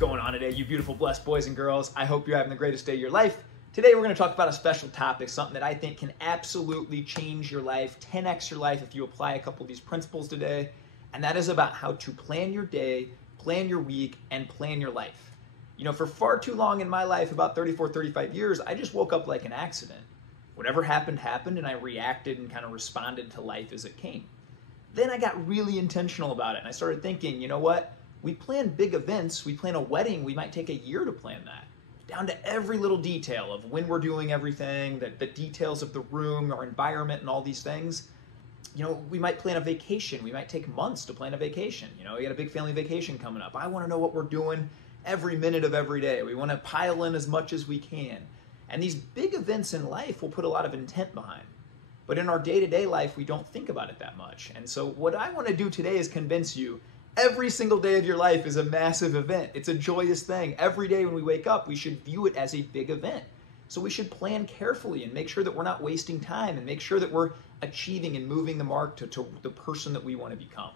going on today, you beautiful, blessed boys and girls? I hope you're having the greatest day of your life. Today we're going to talk about a special topic, something that I think can absolutely change your life, 10x your life if you apply a couple of these principles today, and that is about how to plan your day, plan your week, and plan your life. You know, for far too long in my life, about 34, 35 years, I just woke up like an accident. Whatever happened, happened, and I reacted and kind of responded to life as it came. Then I got really intentional about it, and I started thinking, you know what? We plan big events, we plan a wedding, we might take a year to plan that. Down to every little detail of when we're doing everything, the details of the room, our environment, and all these things. You know, we might plan a vacation. We might take months to plan a vacation. You know, we got a big family vacation coming up. I want to know what we're doing every minute of every day. We want to pile in as much as we can. And these big events in life will put a lot of intent behind. But in our day-to-day life, we don't think about it that much. And so what I want to do today is convince you every single day of your life is a massive event. It's a joyous thing. Every day when we wake up, we should view it as a big event. So we should plan carefully and make sure that we're not wasting time and make sure that we're achieving and moving the mark to the person that we want to become.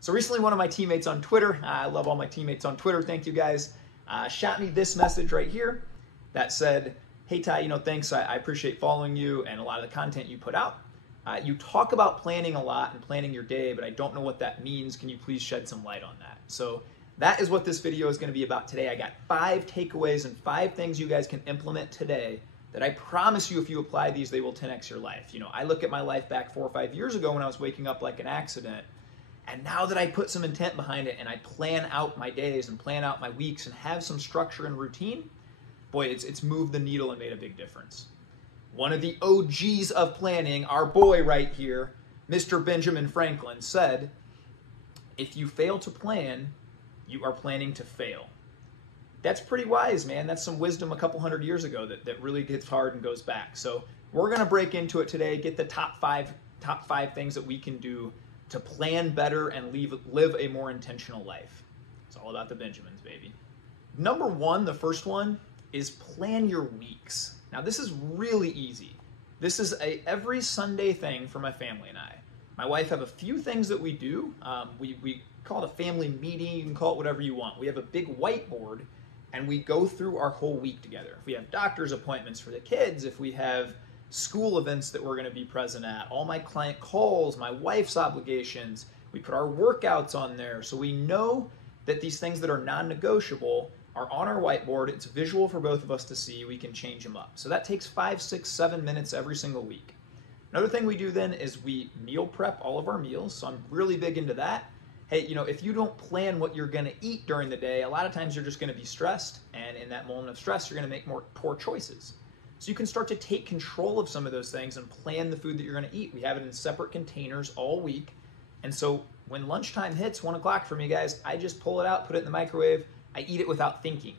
So recently, one of my teammates on Twitter, I love all my teammates on Twitter, thank you guys, shot me this message right here that said, "Hey Ty, thanks, I appreciate following you and a lot of the content you put out. You talk about planning a lot and planning your day, but I don't know what that means. Can you please shed some light on that?" So that is what this video is going to be about today. I got 5 takeaways and 5 things you guys can implement today that I promise you if you apply these, they will 10x your life. You know, I look at my life back 4 or 5 years ago when I was waking up like an accident. And now that I put some intent behind it and I plan out my days and plan out my weeks and have some structure and routine, boy, it's moved the needle and made a big difference. One of the OGs of planning, our boy right here, Mr. Benjamin Franklin, said, "If you fail to plan, you are planning to fail." That's pretty wise, man. That's some wisdom a couple hundred years ago that really gets hard and goes back. So we're going to break into it today, get the top five things that we can do to plan better and live a more intentional life. It's all about the Benjamins, baby. Number 1, the first one, is plan your weeks. Now this is really easy. This is a every Sunday thing for my family and I. My wife have a few things that we do. We call it a family meeting. You can call it whatever you want. We have a big whiteboard and we go through our whole week together. If we have doctor's appointments for the kids, if we have school events that we're going to be present at, all my client calls, my wife's obligations, we put our workouts on there so we know that these things that are non-negotiable are on our whiteboard. It's visual for both of us to see. We can change them up. So that takes 5, 6, 7 minutes every single week. Another thing we do then is we meal prep all of our meals. So I'm really big into that. Hey, if you don't plan what you're going to eat during the day, a lot of times you're just going to be stressed. And in that moment of stress, you're going to make more poor choices. So you can start to take control of some of those things and plan the food that you're going to eat. We have it in separate containers all week. And so when lunchtime hits, 1 o'clock for me, guys, I just pull it out, put it in the microwave. I eat it without thinking.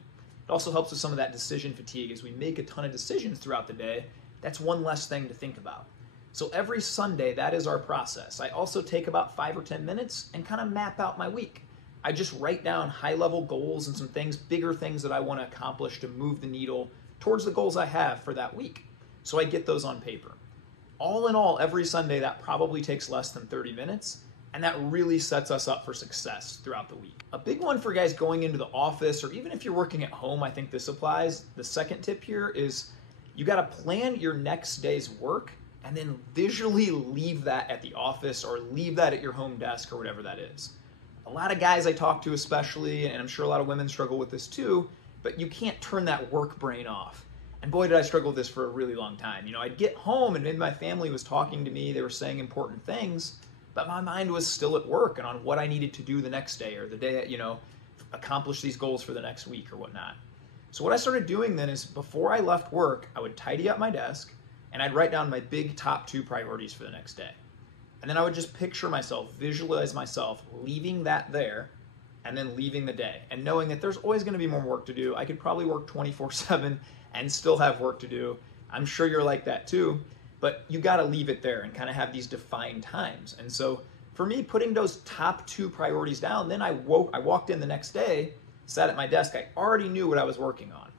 It also helps with some of that decision fatigue as we make a ton of decisions throughout the day. That's one less thing to think about. So every Sunday, that is our process. I also take about 5 or 10 minutes and kind of map out my week. I just write down high-level goals and some things, bigger things that I want to accomplish to move the needle towards the goals I have for that week. So I get those on paper. All in all, every Sunday, that probably takes less than 30 minutes. And that really sets us up for success throughout the week. A big one for guys going into the office, or even if you're working at home, I think this applies. The second tip here is you got to plan your next day's work and then visually leave that at the office or leave that at your home desk or whatever that is. A lot of guys I talk to especially, and I'm sure a lot of women struggle with this too, but you can't turn that work brain off. And boy, did I struggle with this for a really long time. I'd get home and maybe my family was talking to me, they were saying important things, but my mind was still at work and on what I needed to do the next day or the day, accomplish these goals for the next week or whatnot. So what I started doing then is before I left work, I would tidy up my desk and I'd write down my big top 2 priorities for the next day. And then I would just picture myself, visualize myself leaving that there and then leaving the day and knowing that there's always going to be more work to do. I could probably work 24/7 and still have work to do. I'm sure you're like that too. But you got to leave it there and kind of have these defined times. And so for me, putting those top 2 priorities down, then I walked in the next day, sat at my desk. I already knew what I was working on.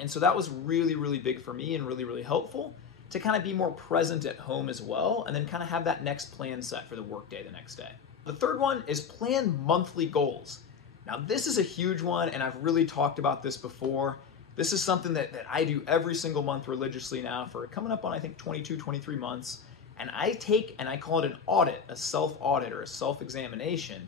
And so that was really, really big for me and really, really helpful to kind of be more present at home as well and then kind of have that next plan set for the workday the next day. The third one is plan monthly goals. Now, this is a huge one, and I've really talked about this before. This is something that I do every single month religiously now for coming up on, I think, 22, 23 months. And I call it an audit, a self-audit or a self-examination.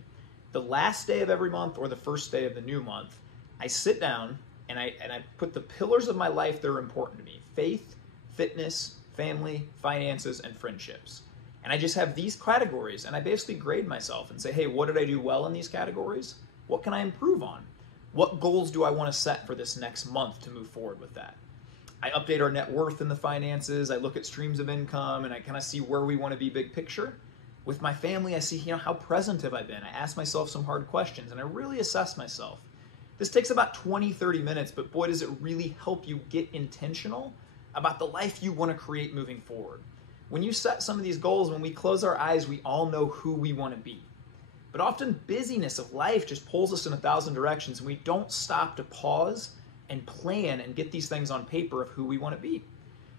The last day of every month or the first day of the new month, I sit down and I put the pillars of my life that are important to me: faith, fitness, family, finances, and friendships. And I just have these categories, and I basically grade myself and say, hey, what did I do well in these categories? What can I improve on? What goals do I want to set for this next month to move forward with that? I update our net worth in the finances. I look at streams of income, and I kind of see where we want to be big picture. With my family, I see, how present have I been? I ask myself some hard questions, and I really assess myself. This takes about 20, 30 minutes, but boy, does it really help you get intentional about the life you want to create moving forward. When you set some of these goals, when we close our eyes, we all know who we want to be. But often busyness of life just pulls us in 1,000 directions, and we don't stop to pause and plan and get these things on paper of who we want to be.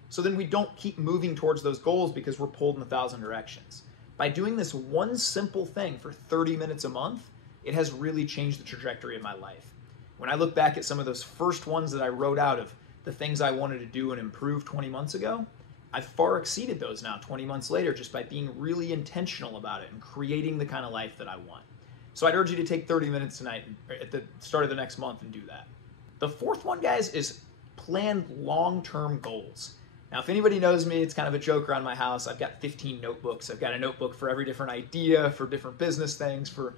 So then we don't keep moving towards those goals because we're pulled in 1,000 directions. By doing this one simple thing for 30 minutes a month, it has really changed the trajectory of my life. When I look back at some of those first ones that I wrote out of the things I wanted to do and improve 20 months ago, I've far exceeded those now 20 months later just by being really intentional about it and creating the kind of life that I want. So I'd urge you to take 30 minutes tonight at the start of the next month and do that. The fourth one, guys, is plan long-term goals. Now, if anybody knows me, it's kind of a joke around my house. I've got 15 notebooks. I've got a notebook for every different idea, for different business things, for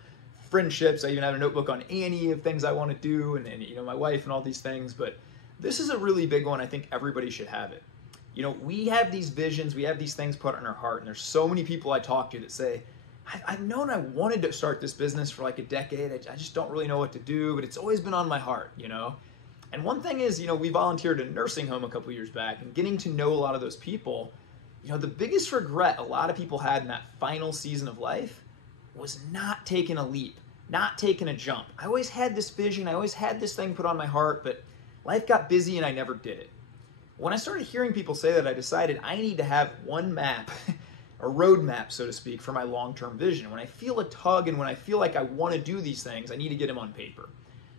friendships. I even have a notebook on Annie of things I want to do and my wife and all these things. But this is a really big one. I think everybody should have it. We have these visions, we have these things put in our heart, and there's so many people I talk to that say, I've known I wanted to start this business for like a decade. I just don't really know what to do, but it's always been on my heart, And one thing is, we volunteered at a nursing home a couple years back, and getting to know a lot of those people, the biggest regret a lot of people had in that final season of life was not taking a leap, not taking a jump. I always had this vision, I always had this thing put on my heart, but life got busy and I never did it. When I started hearing people say that, I decided I need to have one map, a roadmap, so to speak, for my long-term vision. When I feel a tug and when I feel like I want to do these things, I need to get them on paper.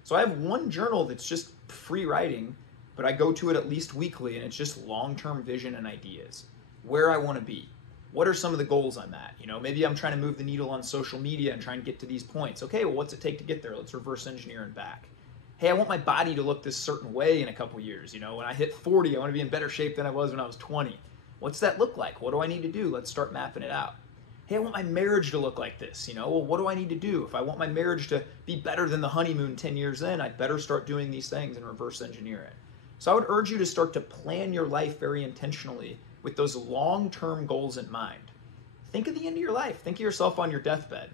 So I have one journal that's just free writing, but I go to it at least weekly, and it's just long-term vision and ideas. Where I want to be. What are some of the goals I'm at? Maybe I'm trying to move the needle on social media and try and get to these points. Okay, well, what's it take to get there? Let's reverse engineer and back. Hey, I want my body to look this certain way in a couple years. When I hit 40, I want to be in better shape than I was when I was 20. What's that look like? What do I need to do? Let's start mapping it out. Hey, I want my marriage to look like this. Well, what do I need to do? If I want my marriage to be better than the honeymoon 10 years in, I'd better start doing these things and reverse engineer it. So I would urge you to start to plan your life very intentionally with those long-term goals in mind. Think of the end of your life. Think of yourself on your deathbed.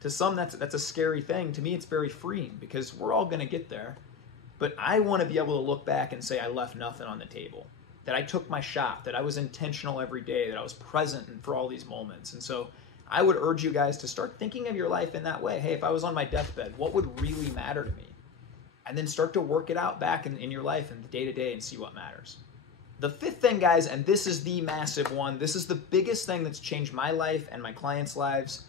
To some, that's a scary thing. To me, it's very freeing because we're all going to get there. But I want to be able to look back and say I left nothing on the table, that I took my shot, that I was intentional every day, that I was present for all these moments. And so I would urge you guys to start thinking of your life in that way. Hey, if I was on my deathbed, what would really matter to me? And then start to work it out back in your life and the day-to-day and see what matters. The fifth thing, guys, and this is the massive one, this is the biggest thing that's changed my life and my clients' lives.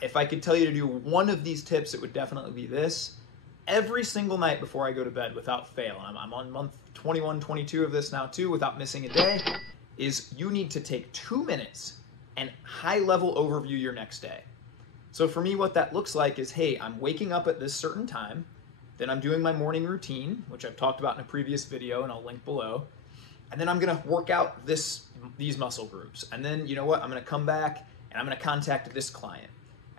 If I could tell you to do one of these tips, it would definitely be this. Every single night before I go to bed, without fail, and I'm on month 21, 22 of this now too, without missing a day, is you need to take 2 minutes and high-level overview your next day. So for me, what that looks like is, hey, I'm waking up at this certain time, then I'm doing my morning routine, which I've talked about in a previous video, and I'll link below, and then I'm going to work out these muscle groups. And then, you know what, I'm going to come back, and I'm going to contact this client.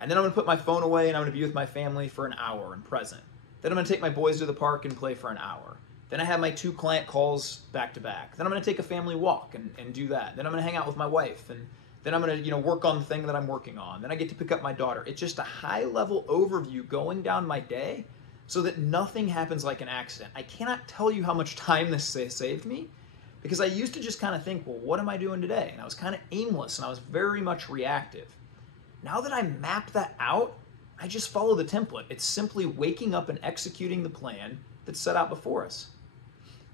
And then I'm going to put my phone away and I'm going to be with my family for an hour and present. Then I'm going to take my boys to the park and play for an hour. Then I have my 2 client calls back to back. Then I'm going to take a family walk and do that. Then I'm going to hang out with my wife. And then I'm going to work on the thing that I'm working on. Then I get to pick up my daughter. It's just a high-level overview going down my day so that nothing happens like an accident. I cannot tell you how much time this saved me because I used to just kind of think, well, what am I doing today? And I was kind of aimless and I was very much reactive. Now that I map that out, I just follow the template. It's simply waking up and executing the plan that's set out before us.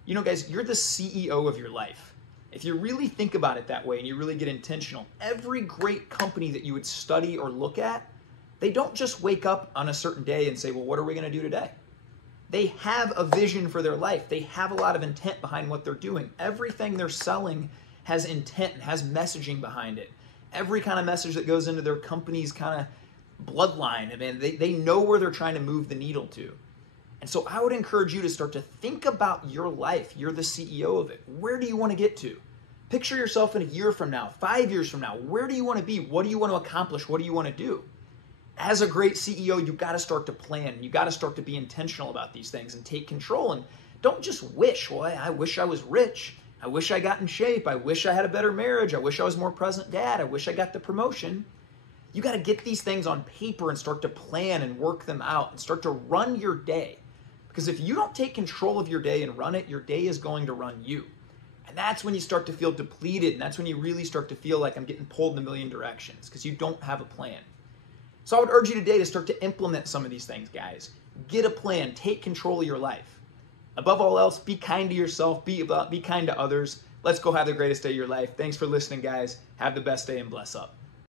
Guys, you're the CEO of your life. If you really think about it that way and you really get intentional, every great company that you would study or look at, they don't just wake up on a certain day and say, well, what are we going to do today? They have a vision for their life. They have a lot of intent behind what they're doing. Everything they're selling has intent and has messaging behind it. Every kind of message that goes into their company's kind of bloodline, I mean, they know where they're trying to move the needle to. And so I would encourage you to start to think about your life. You're the CEO of it. Where do you want to get to? Picture yourself in a year from now, 5 years from now. Where do you want to be? What do you want to accomplish? What do you want to do? As a great CEO, you got to start to plan. You got to start to be intentional about these things and take control. And don't just wish, well, I wish I was rich. I wish I got in shape. I wish I had a better marriage. I wish I was more present dad. I wish I got the promotion. You got to get these things on paper and start to plan and work them out and start to run your day. Because if you don't take control of your day and run it, your day is going to run you. And that's when you start to feel depleted. And that's when you really start to feel like I'm getting pulled in a million directions because you don't have a plan. So I would urge you today to start to implement some of these things, guys. Get a plan. Take control of your life. Above all else, be kind to yourself. Be kind to others. Let's go have the greatest day of your life. Thanks for listening, guys. Have the best day and bless up.